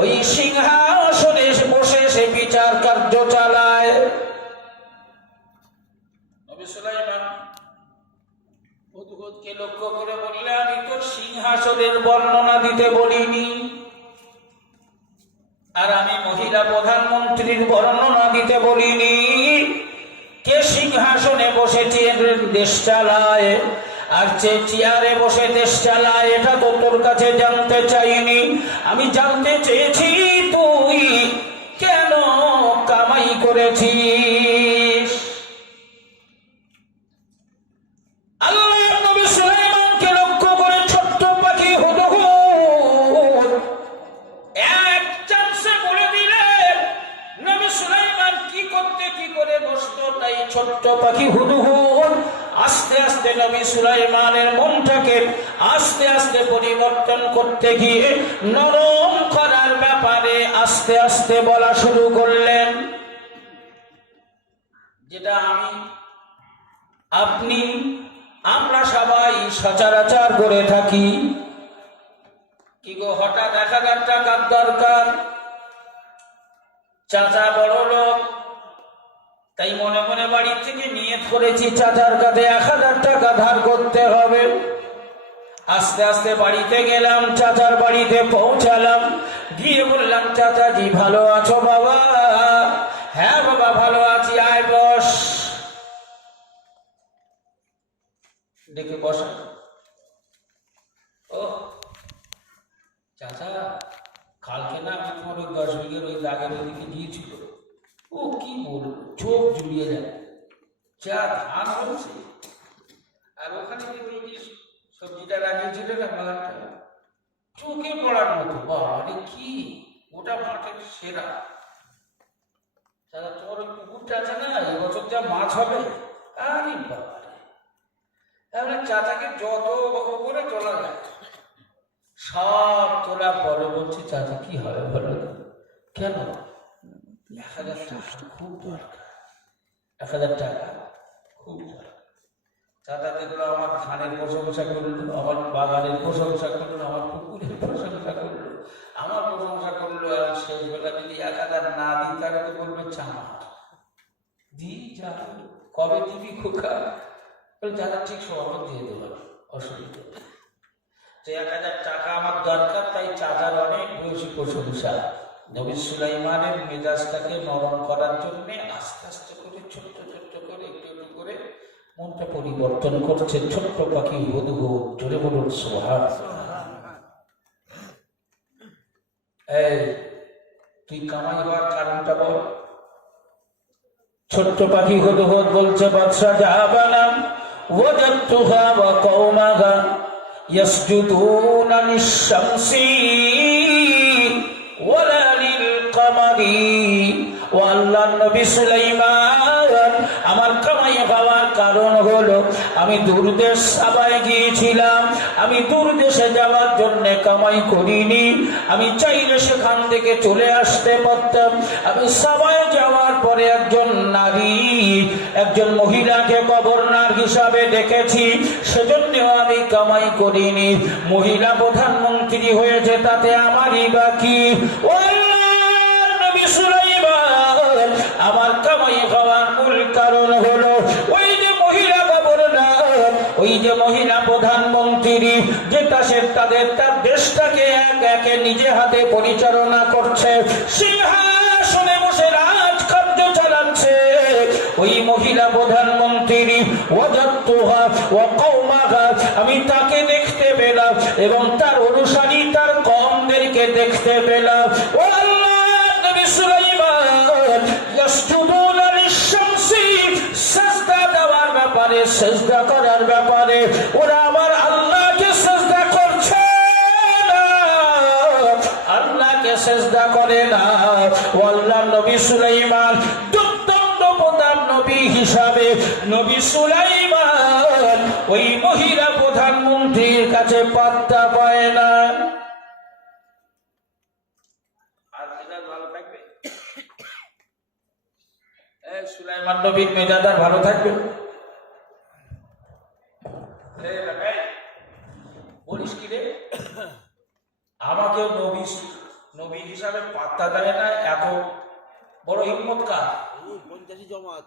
ওই সিংহাসনে বসে সে বিচার কার্য চালায়। নবী সুলাইমান হুদহুদকে লক্ষ্য করে বললে, আমি তোর সিংহাসনের বর্ণনা দিতে বলিনি, আর আমি মহিলা প্রধানমন্ত্রীর বর্ণনা দিতে বলিনি। কে সিংহাসনে বসে দেশ চালায় আর যে চেয়ারে বসে দেশ চালায় এটা তো তোর কাছে জানতে চাইনি। আমি জানতে চেয়েছি তুই কেন কামাই করেছিস। আল্লাহ নবী সুলাইমানকে লক্ষ্য করে ছোট্ট পাখি হুদহুদ এক চান্সে বলে দিলেন নবী সুলাইমান কি করে বসতো। তাই ছোট্ট পাখি হুদহুদ আস্তে আস্তে নবী সুলাইমানের মনটাকে আস্তে আস্তে পরিবর্তন করতে গিয়ে নরম করার ব্যাপারে আস্তে আস্তে বলা শুরু করলেন, যেটা আমি আপনি আমরা সবাই সচরাচর করে থাকি। কি গো, হঠাৎ 1000 টাকার দরকার, চাচা বড় লোক, তাই মনে মনে বাড়ি থেকে নিয়ত করেছি চাচার কাছে 1000 টাকা ধার করতে হবে। আস্তে আস্তে বাড়িতে গেলাম, চাচার বাড়িতে পৌঁছালাম, গিয়ে বললাম, চাচাজি ভালো আছো বাবা? হ্যাঁ বাবা ভালো আছি, আয় বস। ডেকে বসা। ও চাচা, কালকে না আমি তোমার ওই 10 বিঘের ওই দাগের ওইদিকে গিয়েছিল। ও কি বলবো, চোখ জুড়িয়ে যায়, যা ধান হচ্ছে। আর ওখানে ওই যে সবজিটা লাগিয়েছিল না বাগানটা, চোখে পড়ার মতো। বাবা কি ওটা মাঠের সেরা। দাদা তোমার ওই পুকুরটা আছে না, এবছর যা মাছ হবে, আরে বাবা তাহলে চাচাকে যত উপরে তোলা যায় সব তোলা পরে বলছি, চাচা কি হবে বলো? কেন? 1000 টাকা খুব দরকার, 1000 টাকা খুব দরকার। চাচা দেখলো আমার ধানের প্রশংসা করলো, আমার বাগানের প্রশংসা করলো, আমার পুকুরের প্রশংসা করলো, আমার প্রশংসা করলো। আর শেষ বেলা যদি 1000 না দিই তাহলে তো বলবে চামা দি যা, কবে দিবি খোকা? চাচা ঠিক সময় দিয়ে দেবো, অসুবিধা। যে 1000 টাকা আমার দরকার, তাই চাচার অনেক বেশি প্রশংসা। নবী সুলাইমানের মেজাজটাকে নরম করার জন্য আস্তে আস্তে করে ছোট্ট ছোট্ট করে একটু একটু করে মনটা পরিবর্তন করছে ছোট্ট পাখি হুদহুদ। জোরে বলুন সুবহানাল্লাহ। এই তুই কামাই হওয়ার কারণটা বল। ছোট্ট পাখি হুদহুদ বলছে, বাদশা জাহাবানা ওয়াজাদতুহা ওয়া কওমাহা ইয়াসজুদুনা লিশ-শামসি ওয়ালা লিল-কামারি। ও আল্লাহর নবী সুলাইমান, আমার কামাই হওয়ার কারণ হলো আমি দূরদেশ সাবায় গিয়েছিলাম। আমি দূরদেশে যাওয়ার জন্য কামাই করিনি, আমি চাইলে সেখান থেকে চলে আসতে পারতাম। আমি সাবায় যাওয়ার পরে একজন নারী, একজন মহিলাকে গভর্নর হিসাবে দেখেছি, সেজন্যও আমি কামাই করিনি। মহিলা প্রধানমন্ত্রী হয়েছে, তাতে আমারই বাকি। আমার কামাই হওয়ার মূল কারণ হলো ওই যে মহিলা গভর্নর, ওই যে মহিলা প্রধানমন্ত্রী, যেটা সে তার দেশটাকে এক একে নিজে হাতে পরিচালনা করছে, সিংহাসনে বসে রাজকার্য চালাচ্ছে। ওই মহিলা প্রধানমন্ত্রী ওয়াজাদতুহা ওয়া কওমাহা, আমি তাকে দেখতে পেলাম এবং তার অনুসারী তার কওমদেরকে দেখতে পেলাম। ও আল্লাহ নবী সুলাইমান ইয়াসজুদুনা লিশ-শামসি, সিজদা দেওয়ার ব্যাপারে, সিজদা করার ব্যাপারে ওরা আমার আল্লাহকে সিজদা করছে না, আল্লাহকে সিজদা করে না। ও আল্লাহর নবী সুলাইমান নবী হিসাবে নবী সুলাইমান ওই মহিলা প্রধানমন্ত্রীর কাছে পাত্তা পায় না। আর মেজাজ ভালো থাকবে, সুলাইমান নবীর মেজাজ ভালো থাকবে। বলিস কি রে, আমাকেও নবী হিসাবে পাত্তা দেয় না, এত বড় হিম্মত কার? 50 জমাত,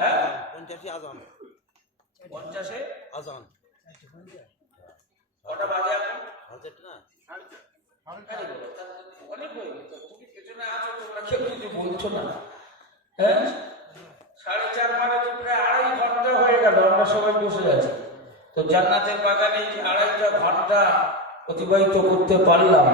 হ্যাঁ 50 আজান, 50-এ আজান কটা বাজে এখন? হাজার না আরে বাবা, অনেক হয়ে গেছে। তুমি পেছনে আছো, তোমরা কেউ কিছু বলছো না। হ্যাঁ 4:30 মানে তো প্রায় 2.5 ঘন্টা হয়ে গেল আমরা সবাই বসে আছি। তো জান্নাতের বাগানে যে 2.5 ঘন্টা অতিবাহিত করতে পারলাম,